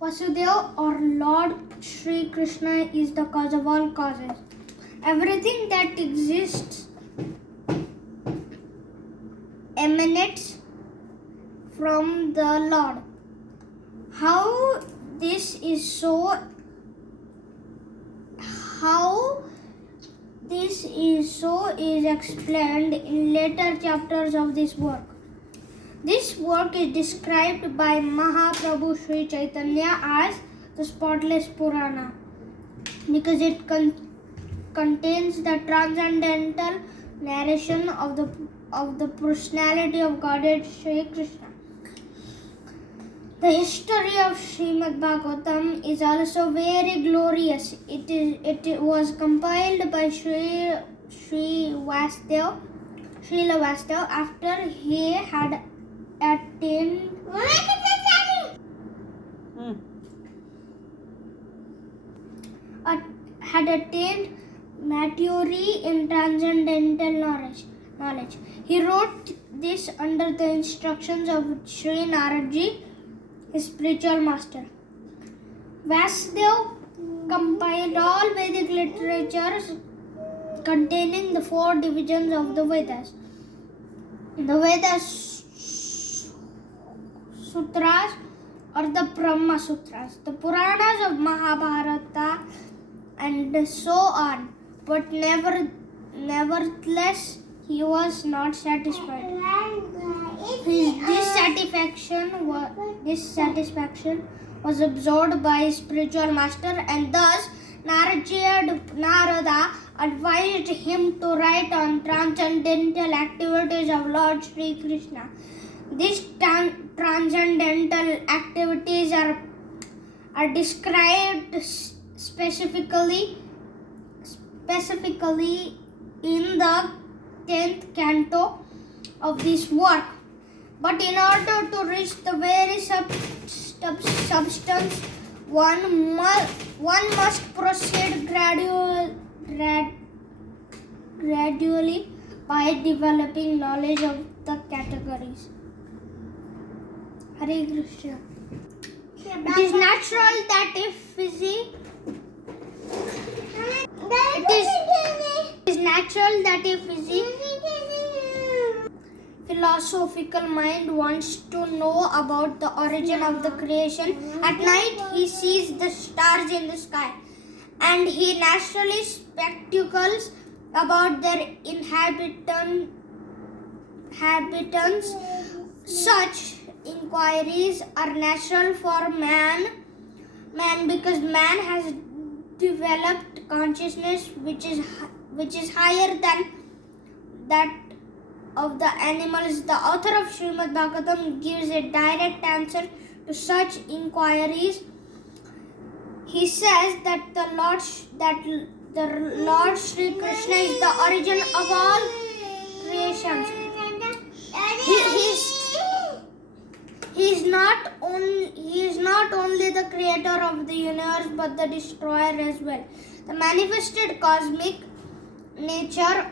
Vasudeva or Lord Sri Krishna is the cause of all causes. Everything that exists emanates from the Lord. How this is so is explained in later chapters of this work. This work is described by Mahaprabhu Sri Chaitanya as the spotless Purana because it contains the transcendental narration of the personality of Godhead Sri Krishna. The history of Srimad Bhagavatam is also very glorious. It was compiled by Srila Vasudeva after he had attained maturity in transcendental knowledge. He wrote this under the instructions of Sri Naradji, his spiritual master. Vasudeva compiled all Vedic literatures containing the 4 divisions of the Vedas. The Vedas Sutras or the Brahma Sutras, the Puranas of Mahabharata and so on. But nevertheless, he was not satisfied. His dissatisfaction was absorbed by his spiritual master, and thus Narada advised him to write on transcendental activities of Lord Sri Krishna. These transcendental activities are described specifically in the 10th canto of this work. But in order to reach the very substance, one must proceed gradually by developing knowledge of the categories. Hare Krishna. It is natural that a philosophical mind wants to know about the origin of the creation. At night, he sees the stars in the sky, and he naturally speculates about their inhabitants. Such inquiries are natural for man because man has developed consciousness which is higher than that of the animals. The author of Srimad Bhagavatam gives a direct answer to such inquiries. He says that the Lord Sri Krishna is the origin of all creations. He is not only the creator of the universe but the destroyer as well. The manifested cosmic nature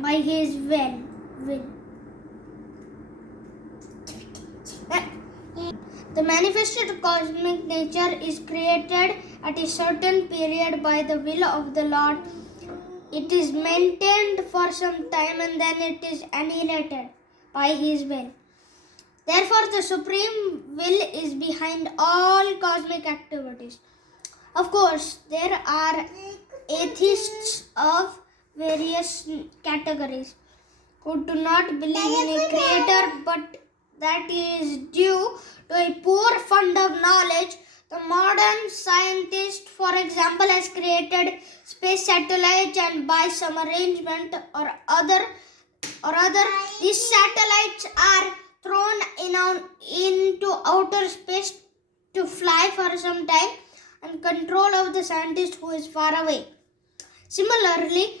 by his will. The manifested cosmic nature is created at a certain period by the will of the Lord. It is maintained for some time and then it is annihilated by his will. Therefore, the supreme will is behind all cosmic activities. Of course, there are atheists of various categories who do not believe in a creator, but that is due to a poor fund of knowledge. The modern scientist, for example, has created space satellites, and by some arrangement or other, these satellites are thrown into outer space to fly for some time and control of the scientist who is far away. Similarly,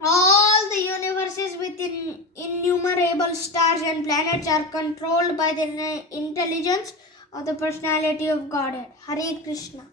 all the universes with innumerable stars and planets are controlled by the intelligence of the personality of Godhead. Hare Krishna.